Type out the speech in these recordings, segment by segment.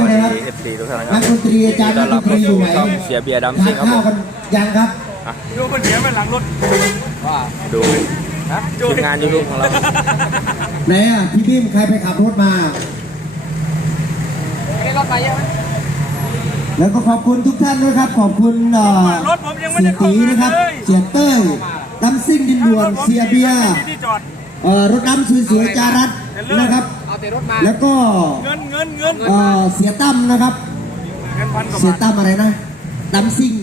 วยนะครับเอฟซีทุกท่านนะคนัรักบดนตรีอาจารย์ต้นัอกนดรับนตรีเข้าอยู่สู่ไหนช่องเสียเบียร์ดำทาซิ่นงครับข้าผวมกันยังครับดูคนเดียวไปหลังรถดูทีมงานยูทูบของเราไหนอะพี่บิ้มใครไปขับรถมามีรถมาเยอะไหมแล้วก็ขอบคุณทุกท่านด้วยครับ ขอบคุณเอ่อรถผมยังไม่เสีได้ยเข้าตีมานะครับเลยเสียเต้ยดำซิ่งดินด่วนเสียเบียร์ที่จอดเอ่อรถดำสวยๆจารัตนะครับเอา แต่รถมาแล้วก็เงินเงินเงินเอ่อเสียตั้มนะครับ เงินพันกว่าเสียบาทตั้มอะไรนะดำซิ่ง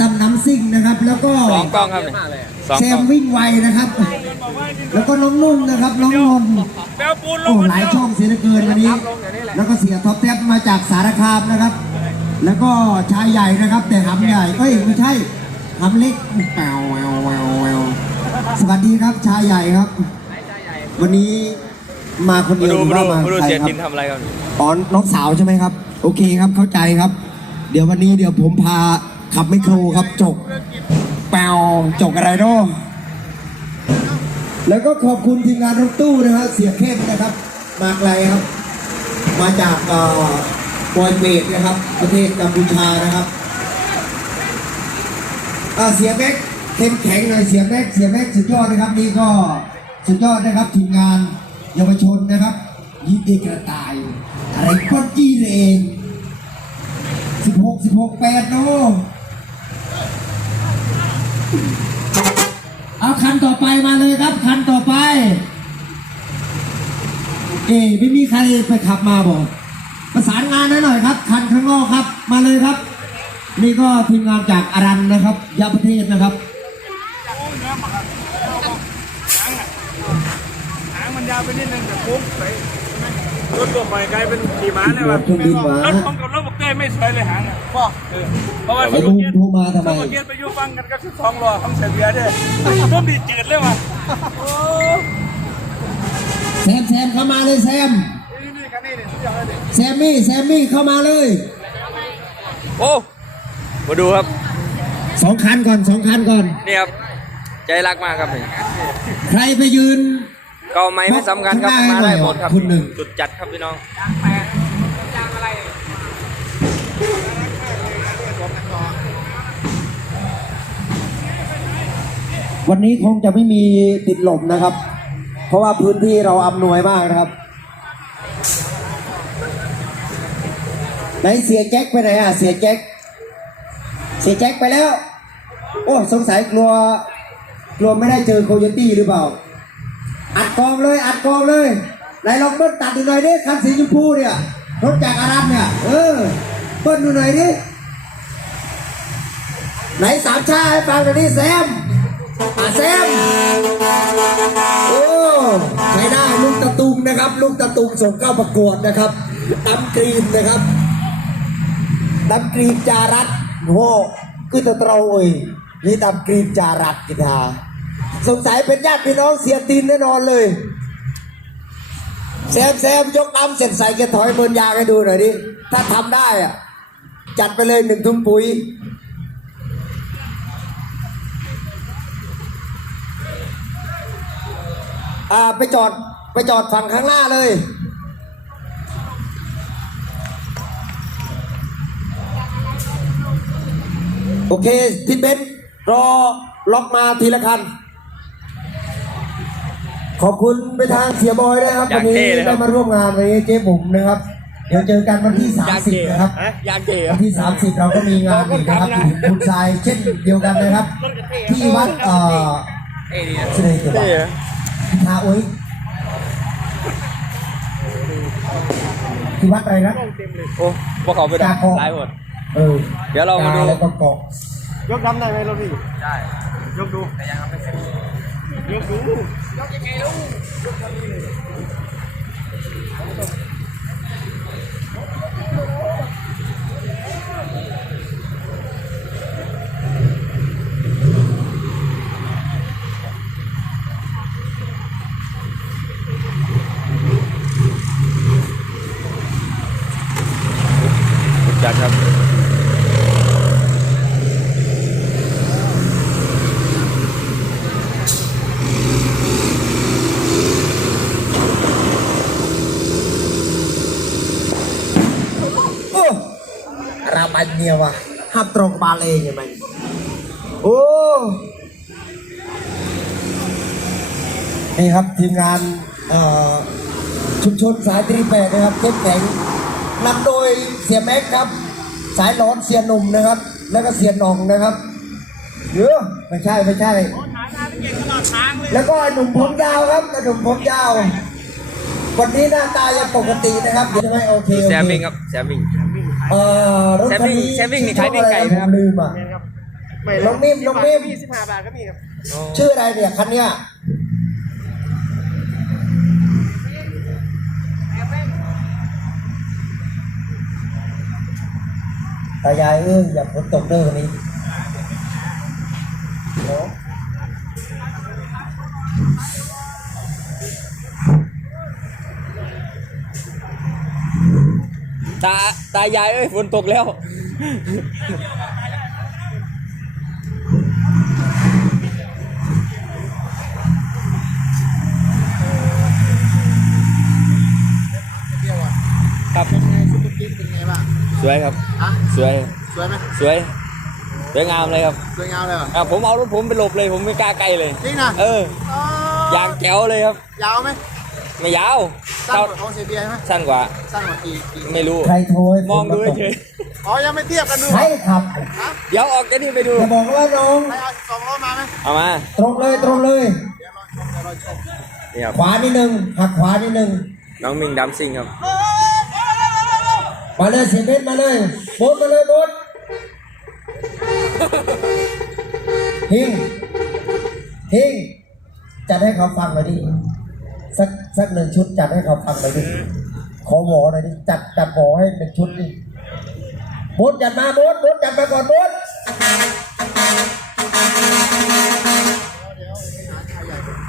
ตั้มน้ำซิ่งนะครับ แล้วก็สองกล้องครับเนี่ยสองแซกล้มองวิ่งไวนะครับบอกว่าที่แล้วก็น้องนุ่นนะครับน้องนนท์แปลปูนลโอ้งคนหลายเดียวช่องเสียเหลือเกินวันนี้ แล้วก็เสียท็อปแท็บมาจากสารคามนะครับ แล้วก็ชายใหญ่นะครับ แต่หำใหญ่เอ้ยไม่ใช่หำเล็กแปวแววแววแววสวัสดีครับชายใหญ่ครับ วันนี้ มาคนมาเดียวดูหรือมาดูว่ามามาดูใครเสียครับจินทำอะไรกันอ๋อน้องสาวใช่ไหมครับ โอเคครับเข้าใจครับ เดี๋ยววันนี้เดี๋ยวผมพาขับไมโครครับจกแปวจกอะไรเนาะแล้วก็ขอบคุณทีมงานรถตู้นะครับเสียเข้มนะครับ มาไกลครับ มาจากเอ่อบอยเบดนะครับ ประเทศกัมพูชานะครับอ่าเสียแม็กเข้มแข็งเลยเสียแม็กเสียแม็กสุดยอดนะครับนี่ก็สุดยอดนะครับทีมงาน เยาวชนนะครับยินดีกระต่าย อะไรก้อนจี้เองสิบหกสิบหกแปดโนเอาคันต่อไปมาเลยครับ คันต่อไป เอ๊ะไม่มีใครไปขับมาบอกประสานงานให้หน่อยครับ คันข้างนอกครับ มาเลยครับ นี่ก็ทีมงานจากอารันนะครับ ยาประเทศนะครับ โอ้ยเนื้อหมาครับหางอะหางมัน ยาวไปนิดนึงแต่โค้งสวยใช่ไหมรถตัวใหม่กลายเป็นขี่ม้าเลยว่ะเครื่องบินหวารถผมกับรถบอกเต้ยไม่สวยเลยหางอะพ่อเออเพราะว่าไอ้ที่บูเมื่อมกี้โทรมาทำไมเมื่อกี้ไปอยู่ฟังกันก็ชุดสองล้อของเสียเบียร์ด้วยร่วมดีจืดเลยว่ะโอ้แซมแซมเข้ามาเลยแซมนี่นี่กันนี่นี่อย่างไรดิแซมมี่แซมมี่เข้ามาเลย โอ้มาดูครับสองคันก่อนสองคันก่อน นี่ครับ ใจรักมากครับนี่ใครไปยืน เก่าไหมไม่สำคัญครับข้างหน้ามาได้ให้หน่อยหมดครับคุณหนึ่งจุดจัดครับพี่น้องวันนี้คงจะไม่มีติดลมนะครับ เพราะว่าพื้นที่เราอำนวยมากนะครับไหนเสียแจ็คไปไหนอะเสียแจ็คเสียแจ็คไปแล้ว โอ้สงสัยกลัว กลัวไม่ได้เจอโคโยตี้หรือเปล่า อัดกองเลยอัดกองเลยไหนลองเบิ้ลตัดดูหน่อยดิคันสีชมพูเนี่ยรถจากอารัมเนี่ย เออเบิ้ลดูหน่อยดิไหนสามชาให้ฟังหน่อยดิแซมอาแซมโอ้ใช้ได้ลูกตะตุงนะครับ ลูกตะตุงส่งเข้าประกวดนะครับดำกรีนนะครับดำกรีนจารัตโว้คือตะเตาเอ้ยนี่ดำกรีนจารัตกีตา สงสัยเป็นญาติพี่น้องเสียตีนแน่นอนเลยแซมแซมยกดำเสร็จใส่แกถอยเบิร์นยางให้ดูหน่อยดิ ถ้าทำได้อะจัดไปเลยหนึ่งทุ่มปุ๋ย อ่าไปจอดไปจอดฝั่งข้างหน้าเลยโอเคทิเบนรอล็อกมาทีละคัน ขอบคุณไปทางเสียบอยด้วยครับอยาวักนนี้เท่เลยครับได้มาร่วมงานในเจ๊บุ๋มนะครับ เดี๋ยวเจอกันวันที่30 นะครับยางเก๋วันที่ 30 เราก็มีงานอีกนะครับอยู่คุณทรายเช่นเดียวกันนะครับ ที่วัดเอ่อเอ้ดีเสด็จเกี่ยวกับพิธาโอ้ยที่วัดอะไรนะ โอ้พวกเขาไปดักหลายหมด เออเดี๋ยวเรามาดูแล้วก็เกาะยกดำได้ไหมรถพี่ ได้ ยกดูแต่ยังไม่เสร็จ ยกดูจุดจัดครับ niya wah. Hatrong palay niya โอ้ Oh! นี่ครับทีมงานชุมชนสายตรีแปดนะครับเจ๊แข็งนำโดยเสียแม็กครับ สายร้อนเสียหนุ่มนะครับ แล้วก็เสียนองนะครับเยอะไม่ใช่ไม่ใช่ แล้วก็หนุ่มผมยาวครับไอ้หนุ่มผมยาววันนี้หน้าตายังปกตินะครับยังไม่โอเคแซมมิงครับแซมมิง เอ่อรถคันนี้แซมวิ่งแซมวิ่งนี่ขายปิ้งไก่ไหมครับผมลืมอะน้องนิ่มน้องนิ่ม สิบห้าบาทก็มีครับชื่ออะไรเนี่ยคันเนี้ยตายายเอ้ยอย่าฝนตกเด้อวันนี้โอ้ ตาตายายเอ้ยฝนตกแล้วครับเป็นไงซุปเปอร์กิ๊กเป็นไงบ้างสวยครับ ฮะสวย สวยไหมสวยสวยงามเลยครับสวยงามเลยเหรออะผมเอารถผมไปหลบเลย ผมไม่กล้าใกล้เลย จริงนะเอออ๋อยางแก้วเลยครับยาวไหม ไม่ยาวสั้นเท่ากว่าของเซเบียใช่ไหมสั้นกว่า สั้นกว่ากี่กี่ไม่รู้ ใครโทรให้มองดูฝนมาตกเฉยอ๋อยังไม่เทียบกันดูใช่ครับฮะๆเดี๋ยวออกจะนี่ไปดูจะบอกว่าน้องไปเอาสองล้อมาไหมเอามา ตรงเลยตรงเลยเดี๋ยวรอชมเดี๋ยวรอชมนี่ครับขวานิดนึงหักขวานิดนึงน้องมิงดัมซิงครับ มาเลยเสียเบสมาเลยโบดมาเลยโบดฮิงฮิงจัดให้เขาฟังหน่อยดิ สักสักหนึ่งชุดจัดให้เขาฟังหน่อยดิขอหมอหน่อยดิจัดจัดหมอให้เป็นชุดดิโบดจัดมาโบดโบดจัดมาก่อนโบด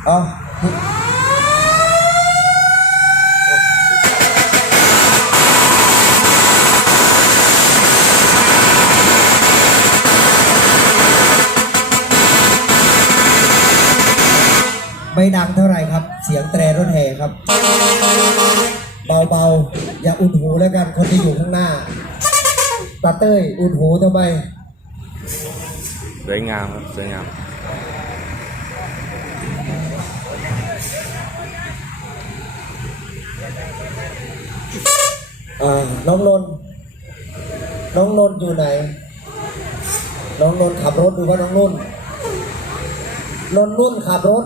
เอา ไม่ดังเท่าไหร่ครับ เสียงแตรรถแห่ครับ เบาๆ อย่าอุ่นหูแล้วกันคนที่อยู่ข้างหน้าตาเต้ยอุ่นหูทำไมสวยงามครับสวยงามอ่าน้องนนท์น้องนนท์อยู่ไหน น้องนนท์ขับรถดูว่าน้องนุ่นนนท์นุ่นขับรถ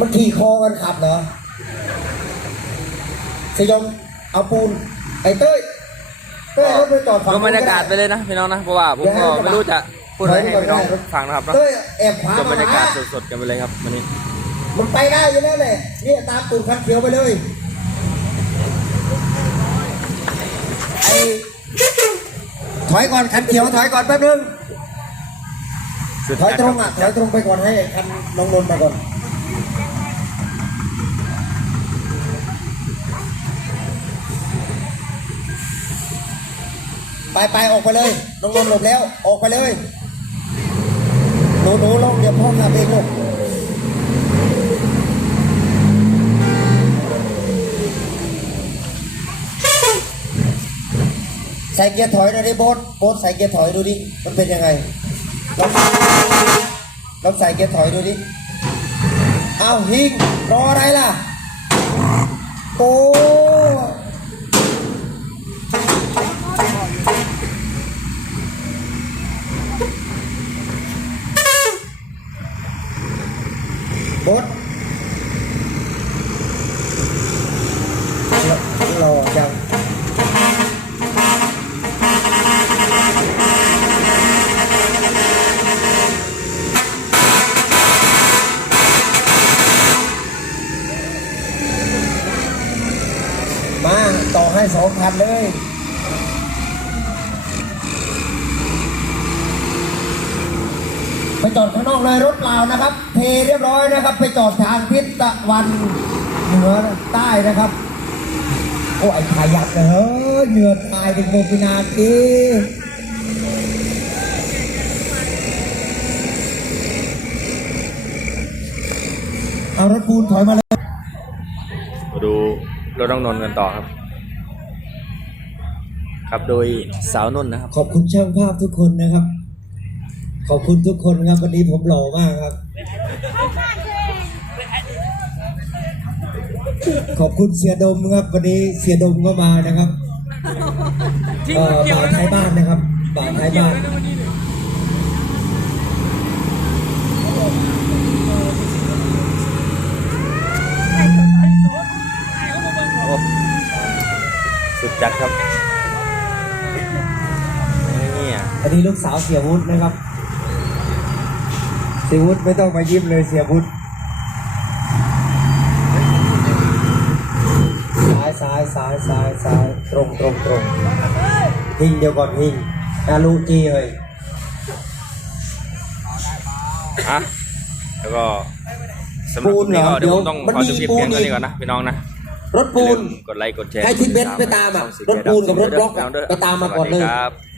มันขี่คอกันขับเหรอสยองเอาปูน ไอ้เต้ยเต้ยเอารถไปจอดฝั่งก็บรรยากาศไปเลยนะพี่น้องนะ เพราะว่าผมก็ไม่รู้จะพูดอะไรให้พี่น้องฟังนะครับเนาะเต้ยแอบขวาก็บรมารยากาศหาสดๆกันไปเลยครับวันนี้ มันไปได้อยู่แล้วแหละเนี่ยตามตูดคันเขียวไปเลยไอ้ถอยก่อนคันเขียวถอยก่อนแป๊บนึงสุดถอยจัดตครรังบอะถอยตรงไปก่อนให้คันน้องนนท์มาก่อน ไปไปออกไปเลยน้องนนท์หลบแล้ว ออกไปเลยหนูหนูลงเดี๋ยวพ่อขับเองลูกใส่เกียร์ถอยหน่อยดิโบ๊ทโบ๊ทใส่เกียร์ถอยดูดิ มันเป็นยังไงลองลองใส่เกียร์ถอยดูดิ เอาฮิงรออะไรล่ะ โอ้บดรอจังมาต่อให้สอ งพันเลยไปจอดข้างนอกเลยรถเปล่านะครับ เทเรียบร้อยนะครับ ไปจอดทางทิศตะวันเหนือใต้นะครับ โอ้ไอ้ขยับเลยเฮ้เหงื่อตายเป็นโมปินาทีเอารถปูนถอยมาเลยมาดูรถน้องนนท์กันต่อครับ ครับโดยสาวนุ่นนะครับ ขอบคุณช่างภาพทุกคนนะครับ ขอบคุณทุกคนครับวันนี้ผมหล่อมากครับ ขอบคุณเสียดมครับวันนี้เสียดมก็มานะครับทิ้งเอ่มันอเกี่ยวบ่าวแล้วท้ายบ้านนะครับบ่าวท้ายเกี่ยวบ้านแล้ววันนี้เนี่ยโอ้สุดจัดครับนี่ อะอันนี้ลูกสาวเสียวุฒินะครับ เสียวุฒิไม่ต้องมายิ้มเลยเสียวุฒิซ้ายซ้ายซ้ายซ้ายซ้ายตรงตรงตรงหิงเดียวก่อนหิงอาลูจีเลยอะแล้วก็สำหรับคลิปนี้ก็เดี๋ยวผมต้องขอจบคลิปเพียงเท่านี้ก่อนนะพี่น้องนะรถปูน อย่าลืมกดไลค์กดแชร์ให้ทิศเบนซ์ไปตามอะรถปูนกับรถบล็อกอะพี่น้งเด้ไปตามมาก่อนเลย สวัสดีครับ